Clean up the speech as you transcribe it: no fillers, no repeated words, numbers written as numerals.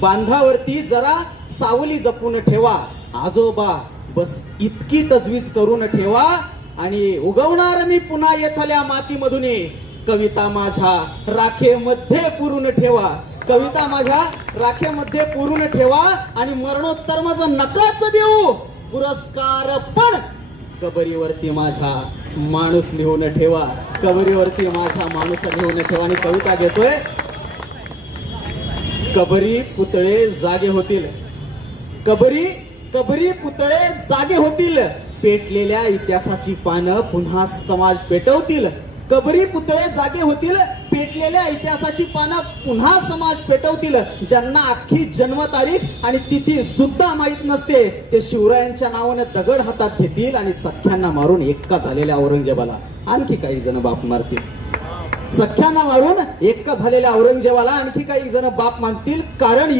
बांधावरती जरा सावली जपून ठेवा. आजोबा बस इतकी तजवीज करून ठेवा. आणि उगवणार मी पुन्हा येथल्या मातीमधून, कविता माझ्या राखेमध्ये पुरून ठेवा. कविता माझ्या राखेमध्ये पुरून ठेवा. आणि मरणोत्तर माझं नकाच देऊ पुरस्कार, पण कबरीवरती माझा माणूस लिहून ठेवा. कबरीवरती माझा माणूस लिहून ठेवा. आणि कविता घेतोय. कबरी पुतळे जागे होतील, कबरी पुतळे जागे होतील, पेटलेल्या इतिहासाची पानं पुन्हा समाज पेटवतील. कबरी पुतळे जागे होतील, पेटलेल्या इतिहासाची पानं पुन्हा समाज पेटवतील. ज्यांना अख्खी जन्मतारीख आणि तिथी सुद्धा माहित नसते, ते शिवरायांच्या नावाने दगड हातात घेतील आणि सख्यांना मारून एक्का झालेल्या औरंगजेबाला आणखी काही जण बाप मारतील. सख्यांना मारून एक्का झालेल्या औरंगजेबाला आणखी काही जण बाप मानतील. कारण